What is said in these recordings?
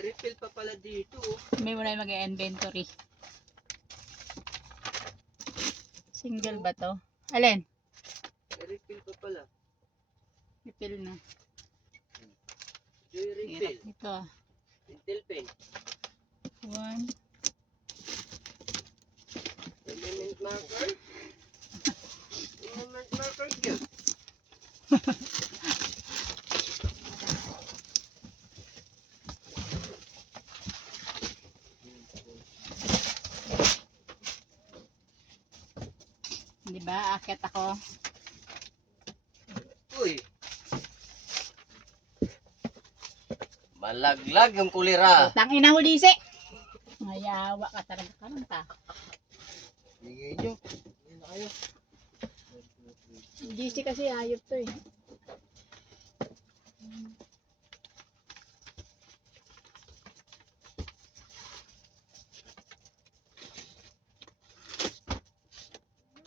May refill pa pala dito. May muna yung mag-inventory. Single ba to? Alin? May refill pa pala. Refill na. Yung refill. Hirap ito. Intel pen. 1. Element marker. Element marker yun. Diba? Akit ako. Uy. Malaglag yung kulira. Tangina mo, Lise! Mayawa ka talaga ka lang ta. Bigay nyo. Bigay na kayo. GC kasi ayop to eh.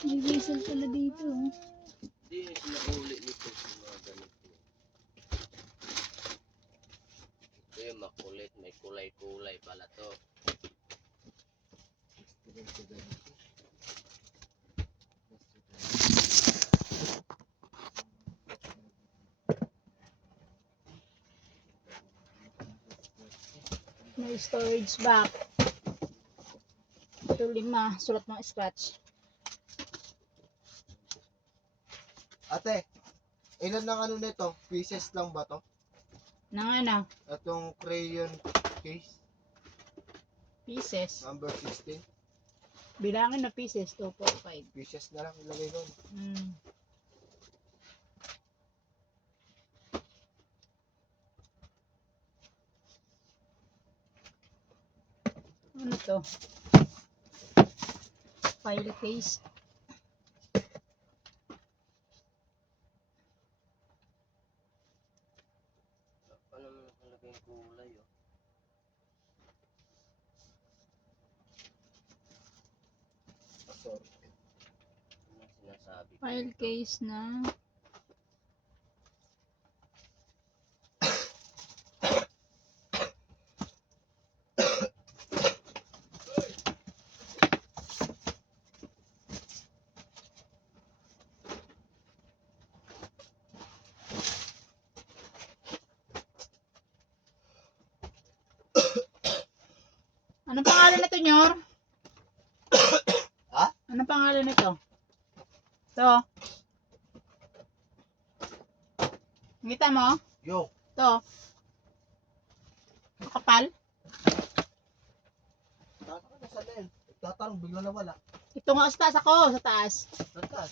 May diesel pala dito. Hindi, sinahuli nito sa mga ganito. Ito yung makulit. May kulay-kulay pala to. May storage back. Ito 5. Sulat ng scratch. Ate, ilan ng ano nito? Pieces lang ba to? Nang ano? Itong crayon case, Pieces. number 16. Bilangin na pieces. 2, 4, 5. Pieces na lang ilagay ko. Ano to? File case. Ano mo nakalagay yung kulay, oh. Assorted. Ano yung sinasabi ko? File case na anong pangalan nito, Nyor? Ha? Anong pangalan nito? To. Ngita mo? Yo, To. Kapal. tata na sa len. Tatarong bigla na wala. Ito nga sa taas ako. Sa taas. Tatas.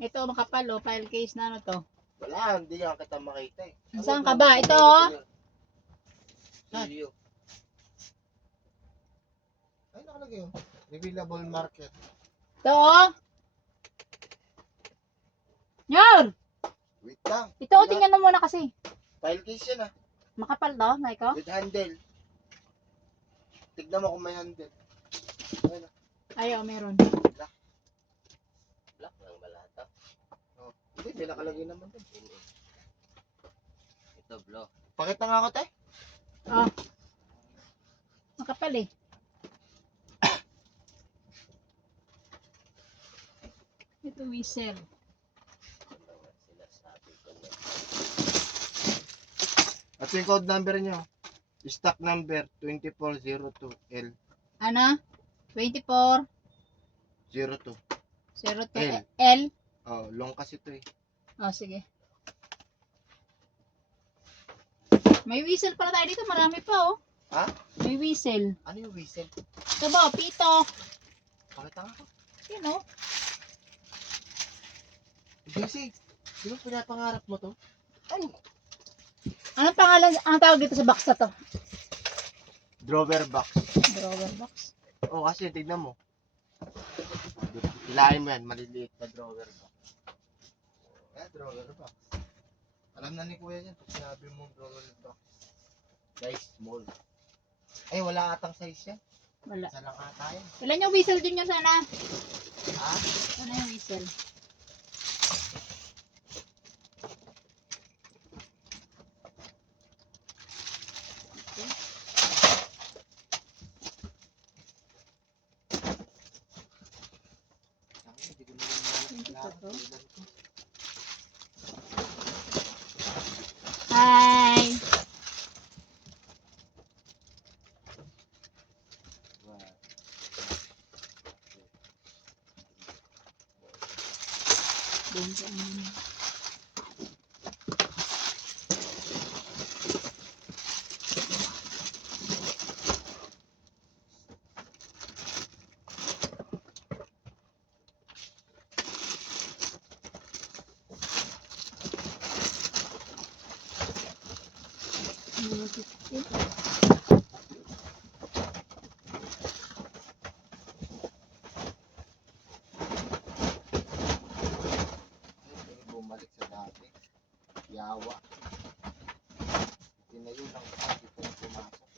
Ito makapal oh. File case na ano to. Wala, hindi nga kita makita eh. Saan ka ba? Ito oh. Video. Ay, nakalagay yun. Revealable market. Ito oh. Nyor! Wait lang. Ito oh. Tingnan mo muna kasi. File case yan ah. Makapal to. Naiko? With handle. Tignan mo kung may handle. Ayun ah. Ayaw, meron. Black lang balata. Oh. Hindi, may nakalagay naman dun. Ito, blo. Pakita nga ako te. Oh. Makapal eh. Ito whistle. Ano nga sinasabi ko na. At yung code number nyo. Stock number 2402L. Ano? 24 02. 02 L. Oh, long kasi ito eh. Oh, sige. May whistle pala tayo dito. Marami pa oh. Ha? May whistle. Ano yung whistle? Ito ba? Pito. Pakita nga ako. Yun oh. Jesse, sino pinapangarap mo to? Ano? Anong pangalan? Ang tawag dito sa box na to? Drawer box. Drawer box. Oh, kasi tignan mo. Hilahin mo yan, maliliit na drawer box. Drawer box. Alam na ni Kuya yan, pag sinabi mo drawer box. Guys, small. Ay, wala atang size yan. Wala. Isa lang ata yan. Ilan yung whistle din yun sana? Ha? Ano yung whistle? to. Hi! Bumalik sa dati. Yawa. Tinayo lang pa, dito na pumasok.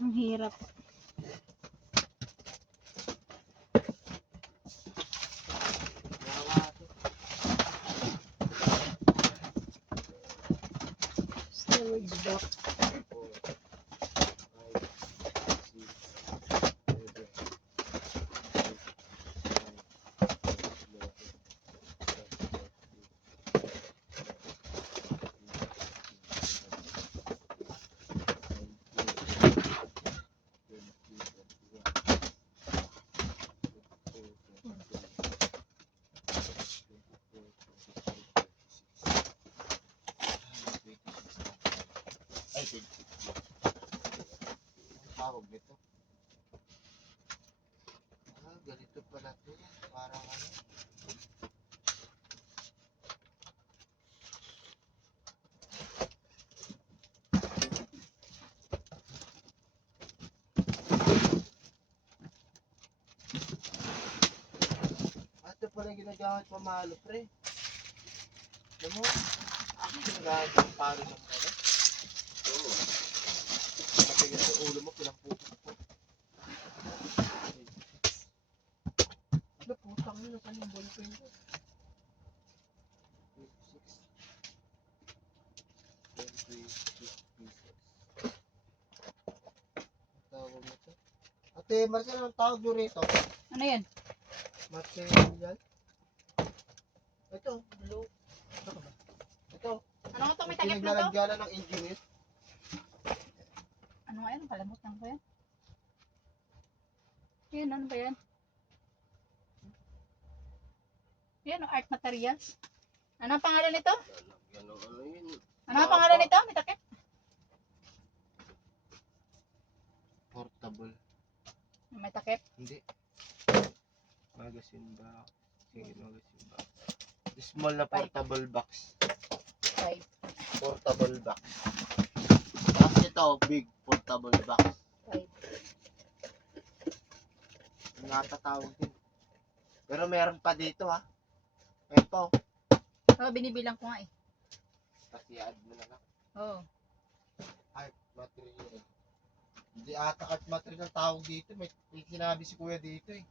Ang hirap. Yawa to. Storage box. 5, 6. Ang tawag nito. Ganito pala to. Parang ano. Ito pala yung ginagamit pamalo, pre. Alam mo? Ginagamit yung palo ng ano. Oo. Matigas sa ulo mo, pinamputok mo. Ano putang nyo, kanyung ballpen ko? 26 pieces. Ang tawag mo ito? Ate, Marcel, anong tawag nyo rito? Ano yan? Material? Ito, blue. Ito ba? Ito. Ano nga to? May Yung takip na to? pinaglalagyanan ng engineer. Ano nga yan? Kalimutan ko yan. Yan, ano ba yan? Yan, art materials. Ano ang pangalan nito? Lalagyan ng ano yun. Ano ang pangalan nito? May takip? Portable. May takip? Hindi. Magazine box. Sige, magazine box. Small na portable box. 5. Portable box. Tapos ito, big portable box. 5. Natatawag din. Pero meron pa dito ha. Ito. Oh, binibilang ko nga eh. Kasi add mo na lang. Oo. Art material. Hindi ata art material ang tawag dito. May sinabi si kuya dito eh.